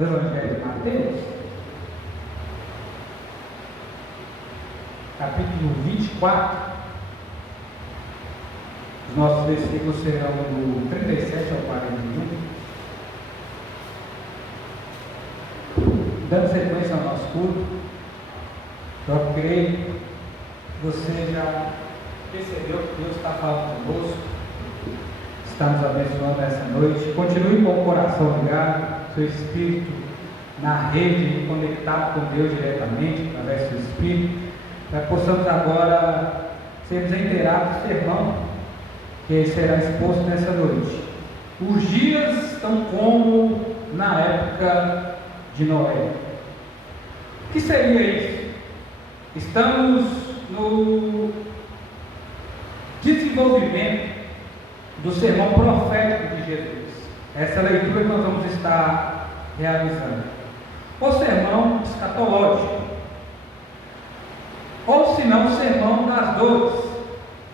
no Evangelho de Mateus, capítulo 24, os nossos versículos serão do 37 ao 41. Dando sequência ao nosso culto, eu creio que você já percebeu que Deus está falando conosco, está nos abençoando essa noite. Continue com o coração ligado, seu espírito na rede, conectado com Deus diretamente, através do seu espírito, para que possamos agora sermos inteirados do sermão que será exposto nessa noite. Os dias estão como na época de Noé. O que seria isso? Estamos no desenvolvimento do sermão profético de Jesus. Essa leitura que nós vamos estar realizando. O sermão escatológico, ou se não, o sermão das dores.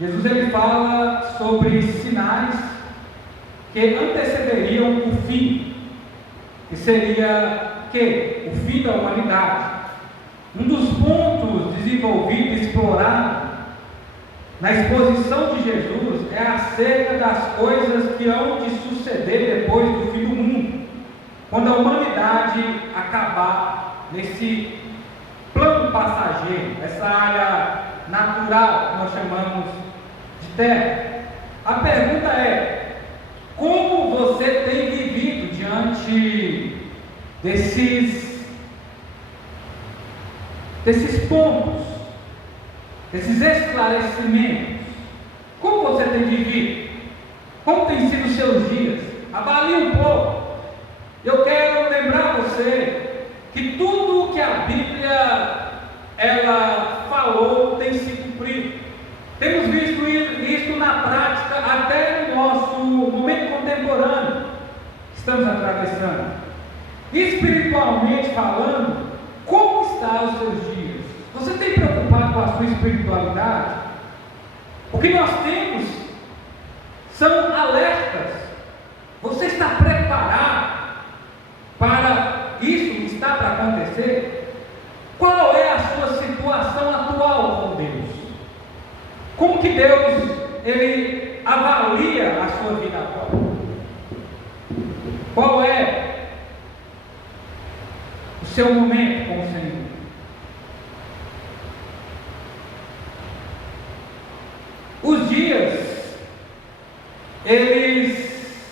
Jesus ele fala sobre sinais que antecederiam o fim, que seria que o fim da humanidade. Um dos pontos desenvolvido e explorado na exposição de Jesus é acerca das coisas que hão de suceder depois do fim do mundo, quando a humanidade acabar nesse plano passageiro, essa área natural que nós chamamos de terra. A pergunta é: como você tem vivido diante desses pontos, desses esclarecimentos? Como você tem vivido? Como tem sido os seus dias? Avalie um pouco. Eu quero lembrar você que tudo o que a Bíblia ela falou tem se cumprido. Temos visto isso na prática até no nosso momento contemporâneo que estamos atravessando. Espiritualmente falando, como está os seus dias? Você tem preocupado com a sua espiritualidade? O que nós temos são alertas. Você está preparado para isso que está para acontecer? Qual é a sua situação atual com Deus? Como que Deus ele avalia a sua vida agora? Qual é o seu momento com o Senhor? Os dias, eles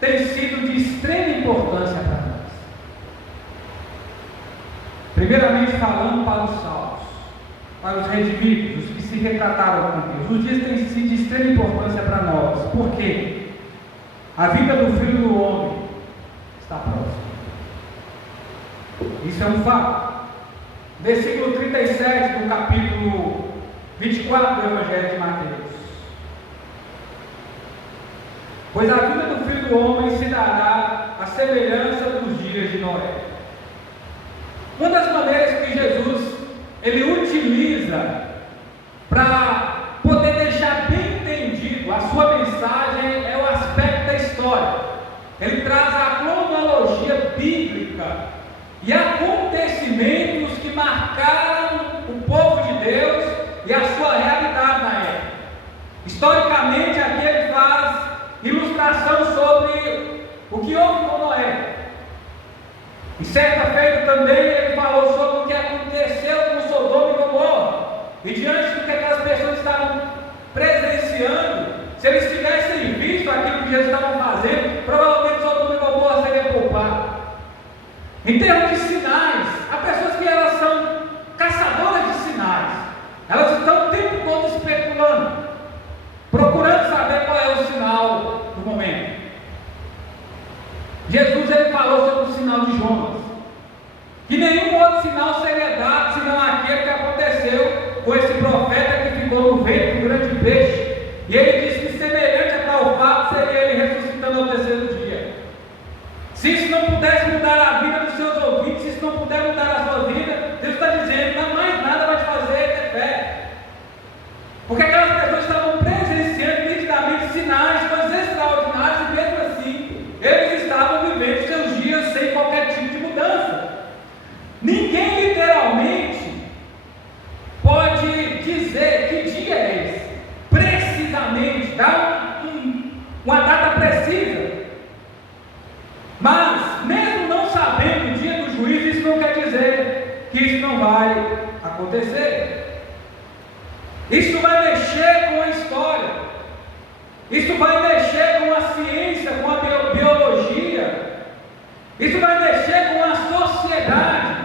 têm sido de extrema importância para nós. Primeiramente falando para os salvos, para os redimidos, os que se retrataram com Deus. Os dias têm sido de extrema importância para nós. Por quê? A vida do Filho do Homem está próxima. Isso é um fato. Versículo 37 do capítulo 24 do Evangelho de Mateus. Pois a vida do Filho do Homem se dará à semelhança dos dias de Noé. Uma das maneiras que Jesus ele utiliza para poder deixar bem entendido a sua mensagem é o aspecto da história. Ele traz a cronologia bíblica e acontecimentos que marcaram o povo de Deus e a sua realidade na época. Historicamente, aqui ele faz ilustração sobre o que houve com Noé. E certa feita também ele falou sobre o que aconteceu com Sodoma e Gomorra. E diante do que aquelas pessoas estavam presenciando, se eles tivessem visto aquilo que Jesus estava fazendo, provavelmente Sodoma e Gomorra seria poupado. Em termos de sinais, há pessoas que elas são caçadoras de sinais. Elas estão o tempo todo especulando, procurando saber qual é o sinal do momento. Jesus ele falou sobre o sinal de Jonas, que nenhum outro sinal seria dado senão aquele que aconteceu com esse profeta que ficou no ventre do grande peixe. E ele disse que semelhante a tal fato seria ele ressuscitando ao terceiro dia. Se isso não pudesse mudar a vida dos seus ouvintes, se isso não puder mudar a sua vida, Deus está dizendo, não mais nada vai te fazer ter fé. Porque aquelas pessoas estavam presenciando nitidamente sinais, coisas extraordinárias, e mesmo assim, eles estavam vivendo seus dias sem qualquer tipo de uma data precisa. Mas, mesmo não sabendo o dia do juízo, isso não quer dizer que isso não vai acontecer. Isso vai mexer com a história. Isso vai mexer com a ciência, com a biologia. Isso vai mexer com a sociedade.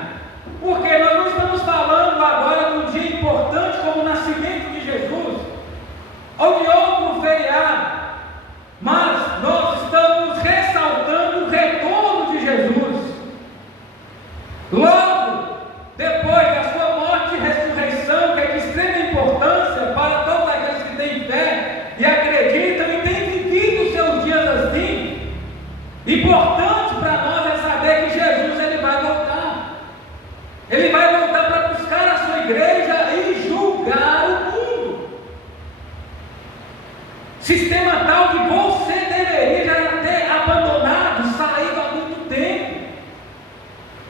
Porque nós não estamos falando agora de um dia importante como o nascimento de Jesus, ou de outro feriado, mas nós estamos ressaltando o retorno de Jesus. Logo depois da sua morte e ressurreição, que é de extrema importância para todos aqueles que têm fé e acreditam e têm vivido os seus dias assim, importante para nós é saber que Jesus ele vai voltar. Ele vai voltar para buscar a sua igreja e julgar o mundo. Sistema tal que você deveria já ter abandonado, saído há muito tempo.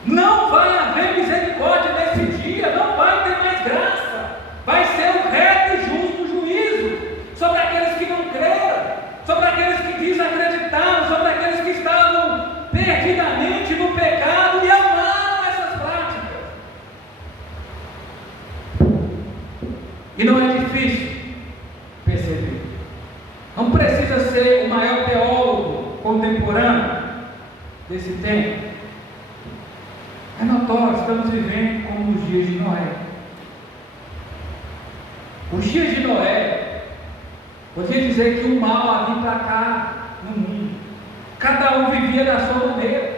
Não vai haver misericórdia nesse dia, não vai ter mais graça. Vai ser um reto e justo juízo sobre aqueles que não creram, sobre aqueles que desacreditaram, sobre aqueles que estavam perdidamente no pecado e amaram essas práticas. E não é difícil perceber. Não precisa ser o maior teólogo contemporâneo desse tempo. É notório, estamos vivendo como os dias de Noé. Os dias de Noé, podia dizer que o mal havia para cá no mundo. Cada um vivia da sua maneira.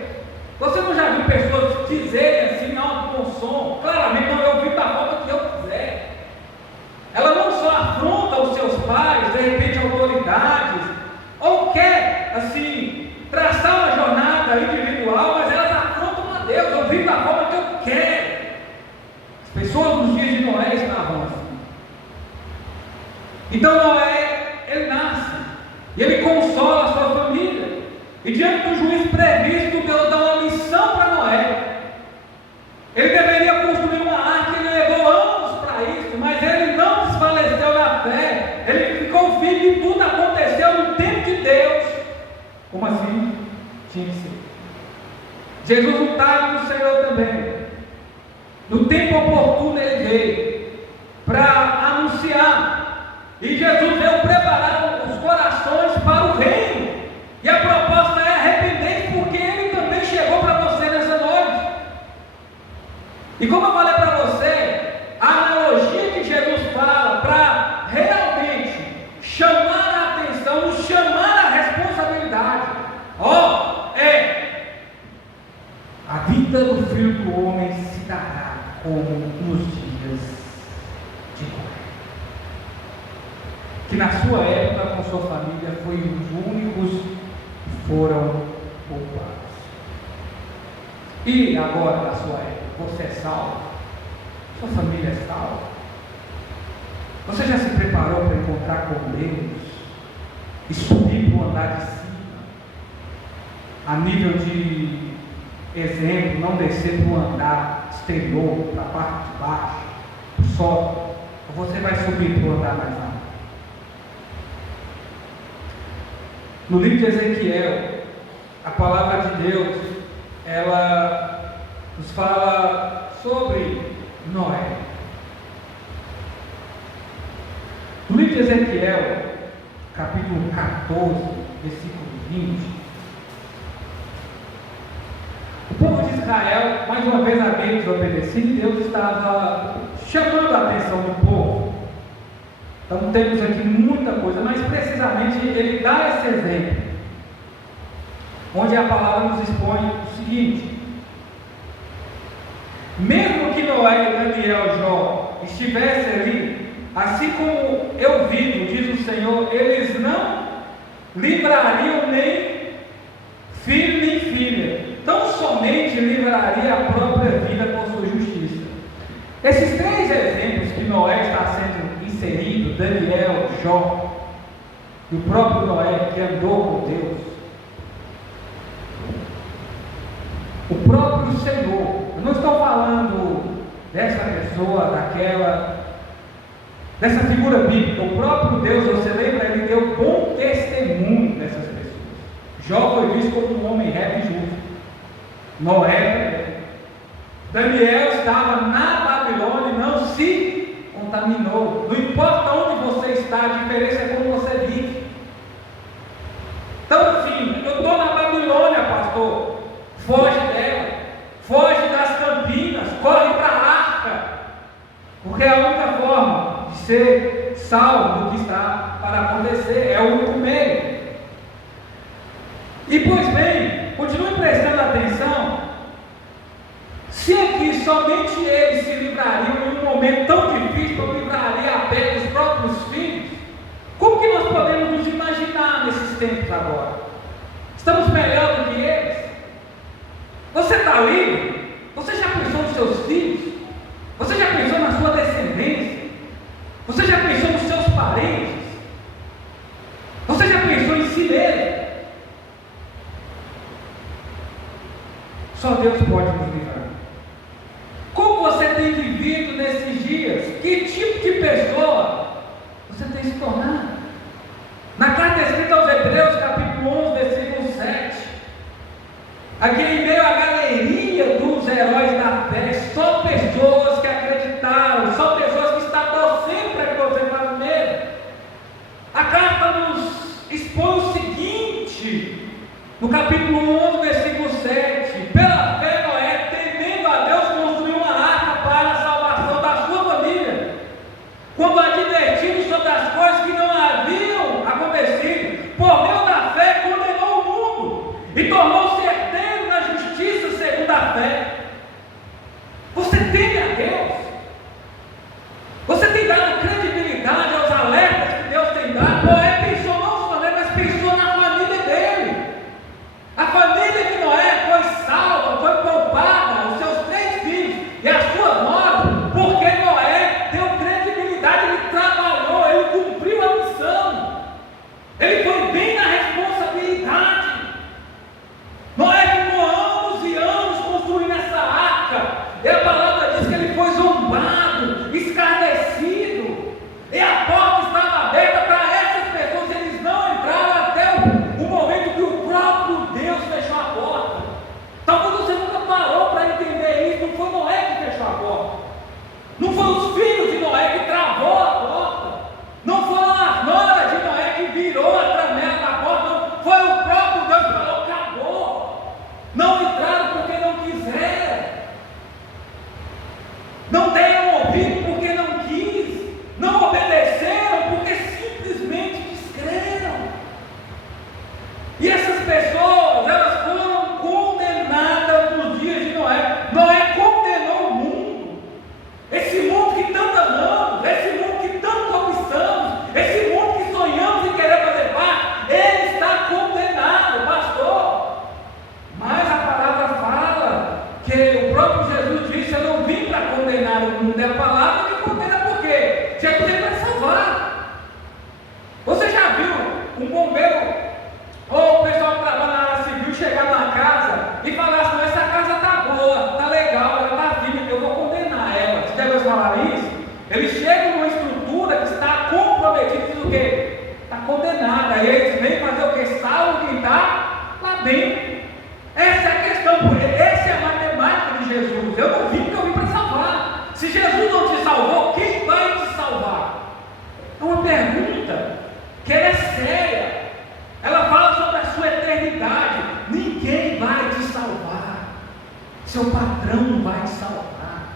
Você não já viu pessoas dizerem assim, alto bom som? Claramente, não, eu vivo da forma que eu quiser. Ela não só afronta os seus pais, de repente autoridades, ou quer, assim, traçar uma jornada individual, mas elas afrontam a Deus. Eu vivo da forma que eu quero. As pessoas nos dias de Noé estavam assim. Então Noé, ele nasce, e ele consola a sua família, e diante do juízo previsto, Deus dá uma missão para Noé. Ele deveria construir uma arca, ele levou anos para isso, mas ele não desfaleceu na fé, ele ficou firme e tudo aconteceu no tempo de Deus, como assim tinha que ser. Jesus, o time do Senhor também, no tempo oportuno ele veio para anunciar, e Jesus veio preparar os corações para o reino, e a proposta é arrepender, porque ele também chegou para você nessa noite. E como eu falei para você, a analogia que Jesus fala para realmente chamar a atenção, nos chamar a responsabilidade, a vida do Filho do Homem se dará como nos dias de Noé, que na sua época, com sua família, foi os únicos que foram poupados. E agora, na sua época, você é salvo? Sua família é salva? Você já se preparou para encontrar com Deus e subir para o andar de cima? A nível de exemplo, não descer para o andar exterior, para a parte de baixo, para o sótão, ou você vai subir para o andar mais alto? No livro de Ezequiel, a palavra de Deus, ela nos fala sobre Noé. No livro de Ezequiel, capítulo 14, versículo 20, o povo de Israel, mais uma vez havia desobedecido, e Deus estava chamando a atenção do povo. Então temos aqui muita coisa, mas precisamente ele dá esse exemplo, onde a palavra nos expõe o seguinte: mesmo que Noé, Daniel, Jó estivessem ali, assim como eu vivo, diz o Senhor, eles não livrariam nem filho nem filha, tão somente livraria a própria vida por sua justiça. Esses três exemplos que Noé está sendo inserido, Daniel, Jó e o próprio Noé que andou com Deus, o próprio Senhor, eu não estou falando dessa pessoa, dessa figura bíblica, o próprio Deus, você lembra, ele deu bom Jesus como um homem reto e justo. Noé, Daniel estava na Babilônia e não se contaminou. Não importa onde você está, a diferença é como você vive. Então, assim, eu estou na Babilônia, pastor. Foge dela, foge das campinas, corre para a arca, porque é a única forma de ser salvo do que está para acontecer, é o único meio. E pois bem, continue prestando atenção. Se aqui somente eles se livrariam em um momento tão difícil, como livraria a pé dos próprios filhos, como que nós podemos nos imaginar nesses tempos agora? Estamos melhor do que eles? Você está livre? Você já pensou nos seus filhos? Você já pensou na sua descendência? Você já pensou nos seus parentes? Você já pensou em si mesmo? Só Deus pode nos livrar. Como você tem vivido nesses dias? Que tipo de pessoa você tem se tornado? Na carta escrita aos Hebreus, capítulo 11, versículo 7, aqui em meio à galeria dos heróis da fé, só pessoas que acreditaram, só pessoas que estão torcendo para que você faça o mesmo. A carta nos expõe o seguinte, no capítulo 11, versículo 7, pela fé Noé, temendo a Deus, construiu uma arca para a salvação da sua família, quando advertido sobre as coisas que não haviam acontecido, por meio da fé condenou o mundo e tornou-se eterno na justiça segundo a fé. Você teme a Deus? Você tem dado credibilidade aos alertas que Deus tem dado? Noé pensou não só nele, mas pensou na família dele. A família de Noé foi salva, foi poupada, os seus 3 filhos e as suas noras, porque Noé deu credibilidade, ele trabalhou, ele cumpriu a missão, ele foi bem na responsabilidade. Noé ficou anos e anos construindo essa arca, e a palavra diz que ele foi zombado, escarnecido, e a porta estava aberta para essas pessoas, eles não entraram até o momento que o próprio Deus fechou a porta. Talvez você nunca parou para entender isso. Não foi Noé que fechou a porta, não foram os filhos de Noé que travou a porta, não foram as noras de Noé que virou a tramela da porta, não, foi o próprio Deus que falou, acabou. Não entraram porque não quiseram, não deram ouvido porque não quis, não obedeceram porque simplesmente descreram. E essas pessoas, elas foram condenadas nos dias de Noé. Noé condenou o mundo, esse mundo que tanto amamos, esse mundo que tanto conquistamos, esse mundo que sonhamos em querer fazer parte, ele está condenado, pastor. Mas a palavra fala que o próprio Jesus disse, eu não vim para condenar o mundo, é a palavra que condena. Por quê? Jesus veio para salvar. Você já viu um bombeiro ou o pessoal que trabalha na área civil chegar numa casa e falar assim, essa casa está boa, está legal, ela está firme, eu vou condenar ela? Se Deus falar isso, eles chegam numa estrutura que está comprometida, diz o quê? Está condenada, aí eles vêm fazer o quê? Salvam quem está lá dentro. Essa é a questão, essa é a matemática de Jesus. Eu não vim porque eu vim para salvar. Se Jesus não te salvou, quem vai te salvar? É uma pergunta que ela é séria. Ela fala sobre a sua eternidade. Ninguém vai te salvar. Seu patrão não vai te salvar.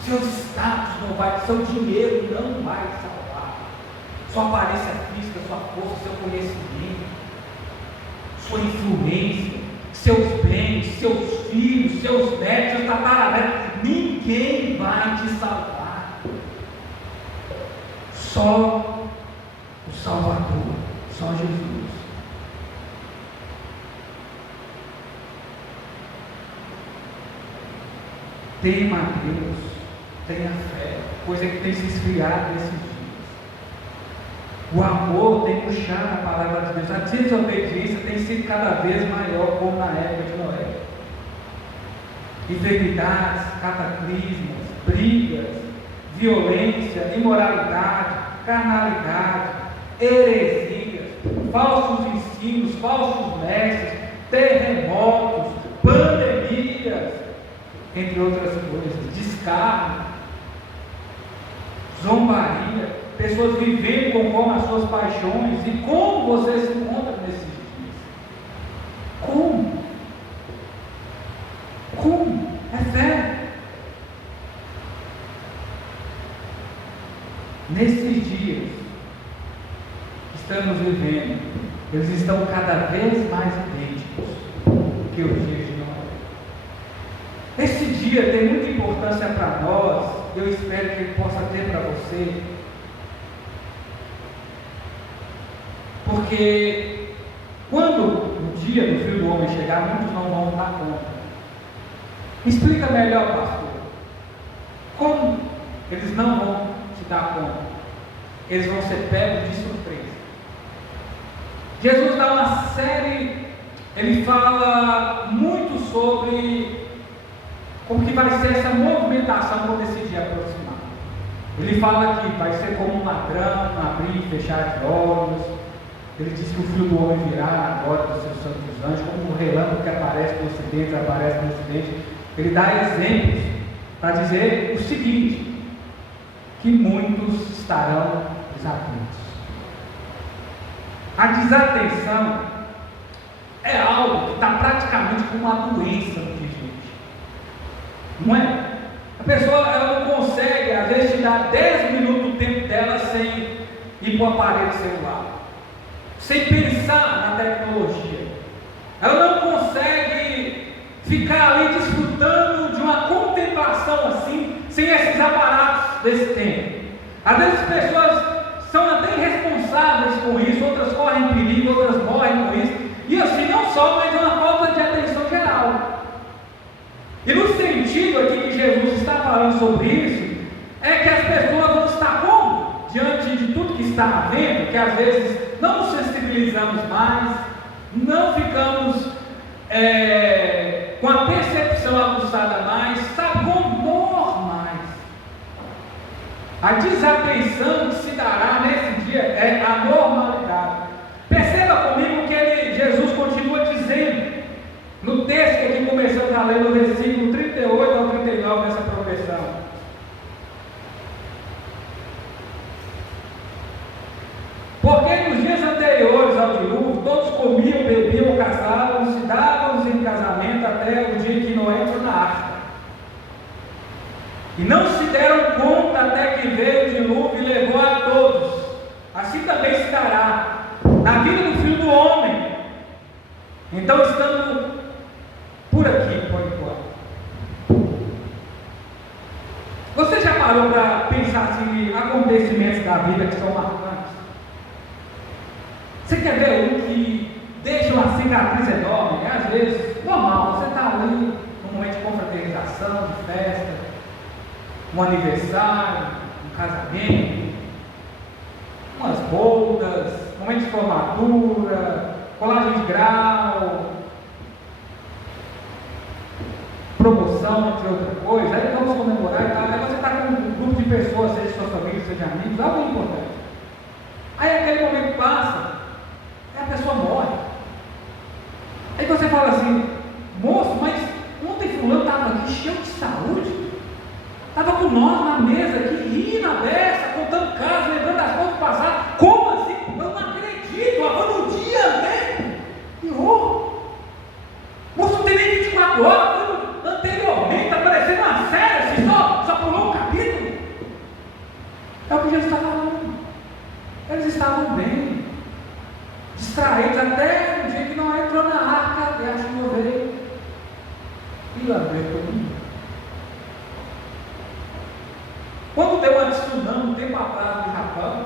Seu status não vai, seu dinheiro não vai te salvar. Sua aparência física, sua força, seu conhecimento, sua influência, seus bens, seus filhos, seus netos, seus tataranetos, ninguém vai te salvar. Só o Salvador, só Jesus. Tema a Deus, tenha fé, coisa que tem se esfriado nesses dias. O amor tem puxado a palavra de Deus. A desobediência tem sido cada vez maior, como na época de Noé. Enfermidades, cataclismos, brigas, violência, imoralidade, carnalidade, heresias, falsos ensinos, falsos mestres, terremotos, pandemias, entre outras coisas, descarga, zombaria, pessoas vivendo conforme as suas paixões. E como você se encontra nesses dias? Como? É fé. Nesses dias que estamos vivendo, eles estão cada vez mais idênticos do que os dias de Noé. Esse dia tem muita importância para nós, e eu espero que ele possa ter para você, porque quando o dia do Filho do Homem chegar, muitos não vão dar conta. Me explica melhor, pastor, como eles não vão se dar conta? Eles vão ser pegos de surpresa. Jesus dá uma série, ele fala muito sobre como que vai ser essa movimentação quando esse dia aproximar. Ele fala que vai ser como um ladrão, abrir e fechar de olhos. Ele diz que o Filho do Homem virá agora dos seus santos anjos, como um relâmpago que aparece no ocidente, aparece no ocidente. Ele dá exemplos para dizer o seguinte, que muitos estarão desatentos. A desatenção é algo que está praticamente como uma doença no gente. Não é? A pessoa ela não consegue, às vezes, te dar 10 minutos do tempo dela sem ir para o aparelho celular, sem pensar na tecnologia. Ela não consegue ficar ali desfrutando de uma contemplação assim, sem esses aparatos desse tempo. Às vezes as pessoas são até irresponsáveis com isso, outras correm perigo, outras morrem com isso, e assim não só, mas é uma falta de atenção geral. E no sentido aqui que Jesus está falando sobre isso, é que as pessoas vão estar como? Diante de tudo que está havendo, que às vezes não nos sensibilizamos mais, não ficamos com a percepção aguçada mais, sabe como? Normais. A desatenção que se dará nesse dia é a normalidade. Perceba comigo que Jesus continua dizendo, no texto que aqui começamos a ler, no versículo 38 ao 39, nessa progressão. Porque nos dias anteriores ao dilúvio, todos comiam, bebiam, casavam, se davam em casamento até o dia que Noé entrou na arca. E não se deram conta até que veio o dilúvio e levou a todos. Assim também se dará na vida do Filho do Homem. Então estamos por aqui, por enquanto. Você já parou para pensar assim, acontecimentos da vida que são marcantes? Você quer ver um que deixa uma cicatriz enorme? Às vezes, normal, você está ali num momento de confraternização, de festa, um aniversário, um casamento, umas bodas, momento de formatura, colagem de grau, promoção, entre outra coisa. Aí vamos comemorar e tal. Aí você está com um grupo de pessoas, seja de sua família, seja de amigos, algo importante. Aí aquele momento passa, aí a pessoa morre. Aí você fala assim, moço, mas ontem fulano estava aqui cheio de saúde, estava com nós na mesa aqui, rindo na beça, contando casos, lembrando das coisas passadas. Como assim? Eu não acredito, agora no dia mesmo. E moço, não tem nem 24 horas, anteriormente, está parecendo uma série, assim, só pulou um capítulo. É o que Jesus está falando. Eles estavam bem, distraídos até o dia que não entrou na arca e a chuva veio e lá veio todo mundo. Quando deu uma tsunami um tempo atrás no Japão,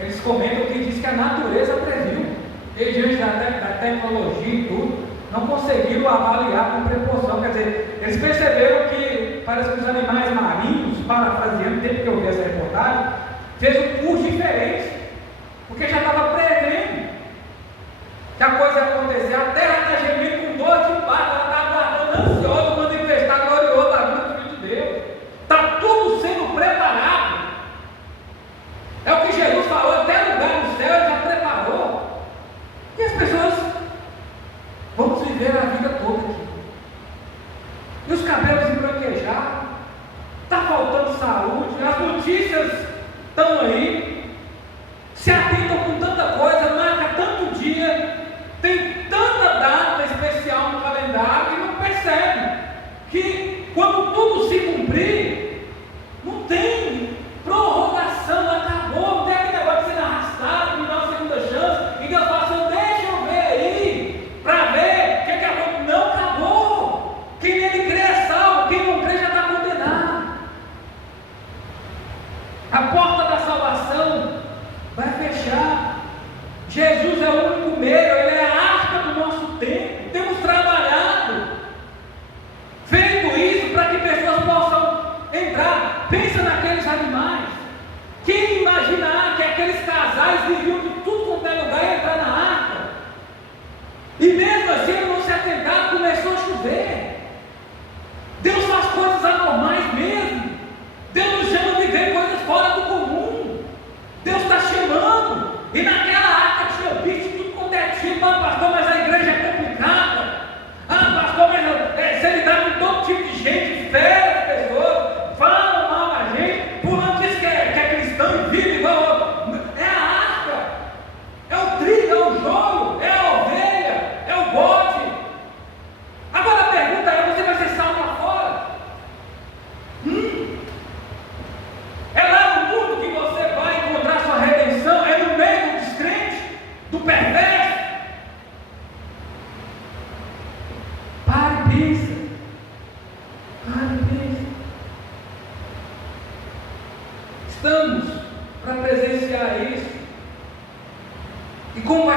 eles comentam que diz que a natureza previu, e diante da tecnologia e tudo, não conseguiram avaliar com preposição. Quer dizer, eles perceberam que parece que os animais marinhos, parafraseando, tempo que eu vi essa reportagem, fez um curso diferente, porque já estava prevendo que a coisa ia acontecer. A terra está gemendo com dor de parto, ela está aguardando ansiosa o manifestar glorioso da vida do Filho de Deus. Está tudo sendo preparado. É o que Jesus falou, até lugar no céu ele já preparou. E as pessoas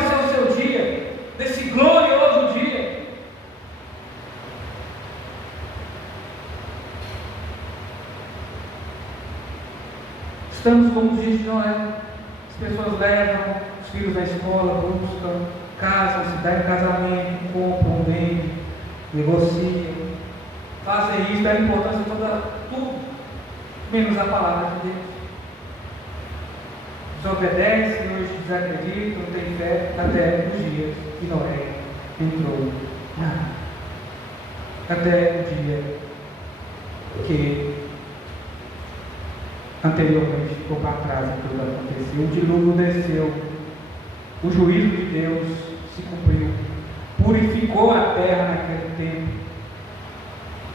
ser o seu dia, desse glorioso dia. Estamos como os dias de Noé. As pessoas levam os filhos à escola, buscam, casam, se dão em casamento, compram, vendem, negociam, fazem isso, dá importância a toda, tudo, menos a palavra de Deus. Desobedecem, hoje desacreditam, não têm fé, até os dias que Noé entrou na arca. Até o dia que anteriormente ficou para trás e tudo aconteceu. O dilúvio desceu, o juízo de Deus se cumpriu, purificou a terra naquele tempo,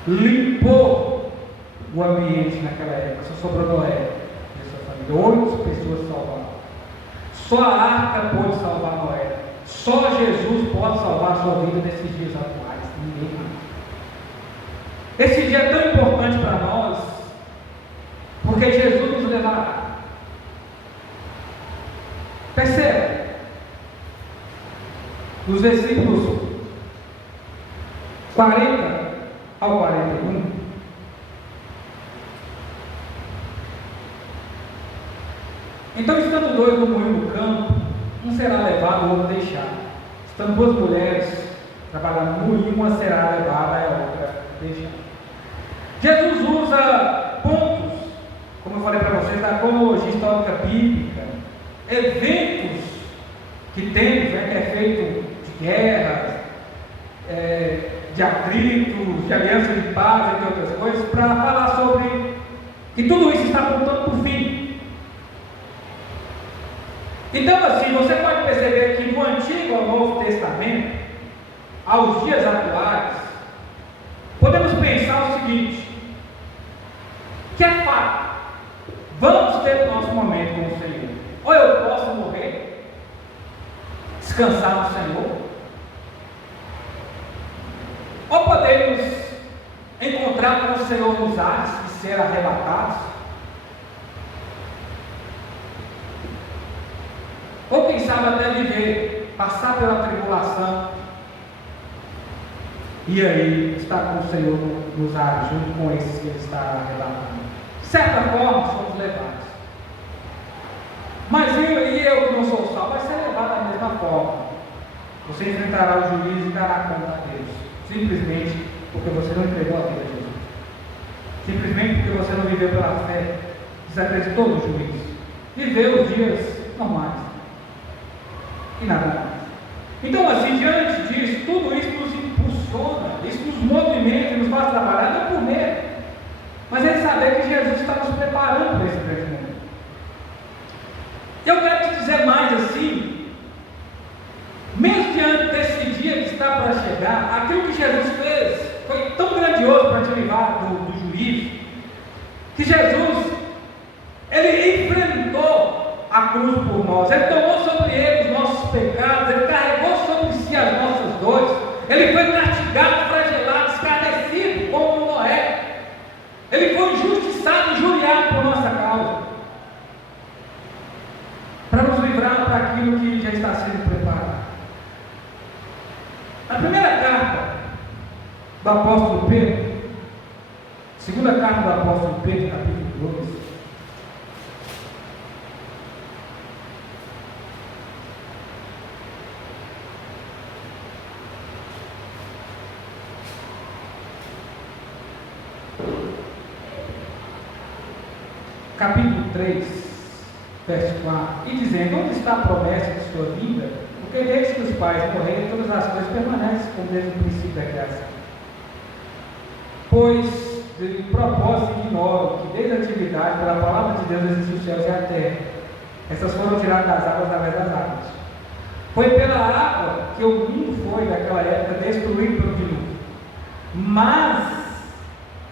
limpou o ambiente naquela época. Só sobrou Noé e sua família. 8 pessoas salvaram. Só a arca pôde salvar Noé. Só Jesus pode salvar a sua vida nesses dias atuais. Ninguém mais. Esse dia é tão importante para nós, porque Jesus nos levará. Perceba, nos versículos 40 ao 41, então, estando dois no moinho do campo, um será levado, o outro deixado. Estando duas mulheres trabalhando no moinho, uma será levada e a outra deixada. Jesus usa pontos, como eu falei para vocês, da cronologia histórica bíblica, eventos que temos, que é feito de guerras, de atritos, de alianças de paz, entre outras coisas, para falar sobre que tudo isso está apontando para o fim. Então, assim, você pode perceber que no Antigo ao Novo Testamento, aos dias atuais, podemos pensar o seguinte, que é fato, vamos ter o nosso momento com o Senhor. Ou eu posso morrer, descansar no Senhor, ou podemos encontrar com o Senhor nos ares e ser arrebatados, ou quem sabe até viver, passar pela tribulação, e aí estar com o Senhor nos ares, junto com esses que Ele está arrebatando. De certa forma, somos levados. Mas eu que não sou salvo, vai ser levado da mesma forma. Você enfrentará o juízo e dará conta a Deus, simplesmente porque você não entregou a vida a Jesus, simplesmente porque você não viveu pela fé, desacreditou no juízo, viveu os dias normais e nada mais. Então, assim, diante disso, tudo isso nos impulsiona, isso nos movimenta, nos faz trabalhar, não por medo, mas é saber que Jesus está nos preparando para esse grande momento. Eu quero te dizer mais assim, mesmo diante desse dia que está para chegar, aquilo que Jesus fez foi tão grandioso para te livrar do juízo, que Jesus, Ele enfrentou a cruz por nós, Ele tomou sobre Ele os nossos pecados, Ele carregou sobre si as nossas dores, Ele foi castigado, flagelado, escarnecido como Noé, Ele foi injustiçado, injuriado por nossa causa, para nos livrar para aquilo que já está sendo preparado. A primeira carta do apóstolo Pedro, segunda carta do apóstolo Pedro, capítulo 2, capítulo 3, verso 4, e dizendo: onde está a promessa de sua vinda? Porque desde que os pais morreram, todas as coisas permanecem como desde o princípio da criação. Pois de propósito ignoram que desde a antiguidade, pela palavra de Deus, existem os céus e a terra. Essas foram tiradas das águas através das águas. Foi pela água que o mundo foi, naquela época, destruído pelo dilúvio. Mas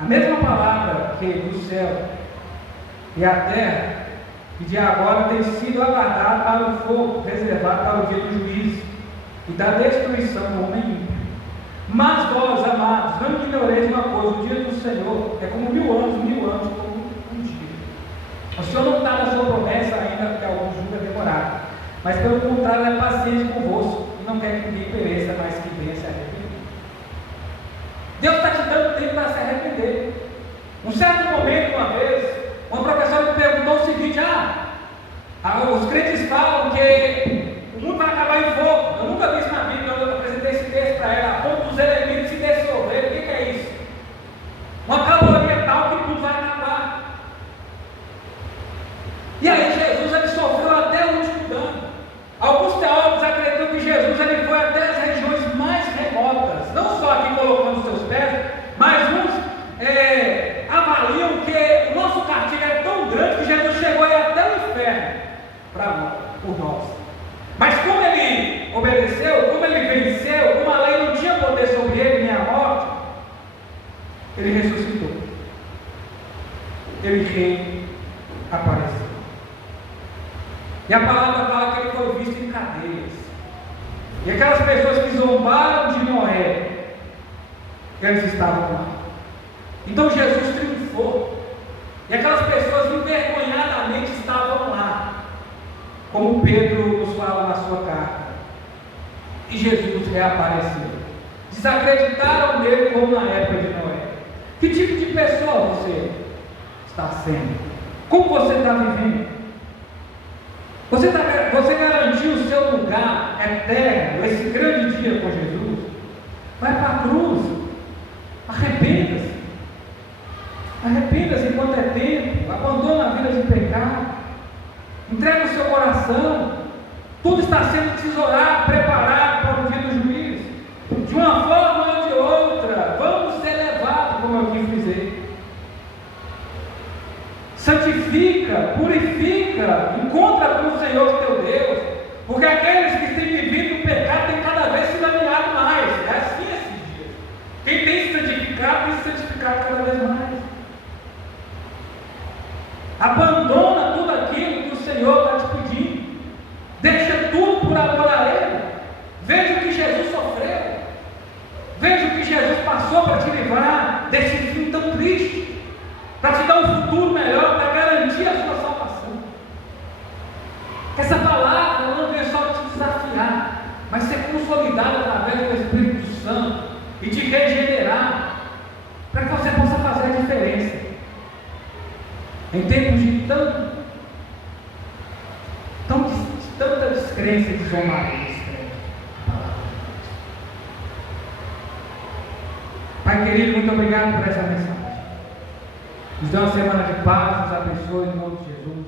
a mesma palavra que do céu e a terra, e de agora tem sido aguardado para o fogo, reservado para o dia do juízo e da destruição do homem ímpio. Mas vós, amados, não ignoreis uma coisa: o dia do Senhor é como 1000 anos como um dia. O Senhor não está na sua promessa ainda, porque alguns julgam demorar, mas pelo contrário é paciente convosco, e não quer que ninguém pereça, mas que venha se arrepender. Deus está te dando tempo para se arrepender. Um certo momento, uma vez, uma professora me perguntou o seguinte: os crentes falam que o mundo vai acabar em fogo. Eu nunca vi isso na Bíblia. Eu apresentei esse texto para ela, a ponto dos elementos se dissolverem. O que é isso? Uma caloria tal que tudo vai acabar. E aí Jesus ele sofreu até o último dano. Alguns teólogos acreditam que Jesus ele foi até as regiões mais remotas, não só aqui colocando os seus pés, mas uns avaliam que o nosso castigo é tão grande que Jesus chegou aí até o inferno por nós. Mas como ele obedeceu, como ele venceu, como a lei não tinha poder sobre ele, nem a morte, ele ressuscitou. Ele reapareceu. E a palavra fala que ele foi visto em cadeias. E aquelas pessoas que zombaram de Noé, eles estavam lá. Então Jesus triunfou. E aquelas pessoas envergonhadamente estavam lá, como Pedro nos fala na sua carta. E Jesus reapareceu. Desacreditaram nele como na época de Noé. Que tipo de pessoa você está sendo? Como você está vivendo? Você garantiu o seu lugar eterno, esse grande dia com Jesus? Vai para a cruz. Arrependa-se. Arrependa-se enquanto é tempo. Abandona a vida de pecado. Entrega o seu coração. Tudo está sendo tesourado, preparado para o dia do juízo. De uma forma ou de outra, vamos ser levados, como eu quis dizer. Santifica, purifica, encontra com o Senhor teu Deus, porque aqueles que têm vivido no pecado têm cada vez se caminhado mais. É assim esses dias. Quem tem se santificado tem se santificado cada vez mais. Abandona tudo aquilo que o Senhor está te pedindo. Deixa tudo por amor a Ele. Veja o que Jesus sofreu. Veja o que Jesus passou para te livrar desse fim tão triste, para te dar um futuro melhor, para garantir a sua salvação. Essa palavra não vem só te desafiar, mas ser consolidada através do Espírito Santo e te regenerar, para que você possa fazer a diferença em tempos de tanta descrença de João Maria. Pai querido, muito obrigado por essa mensagem. Nos dê uma semana de paz, nos abençoe em nome de Jesus.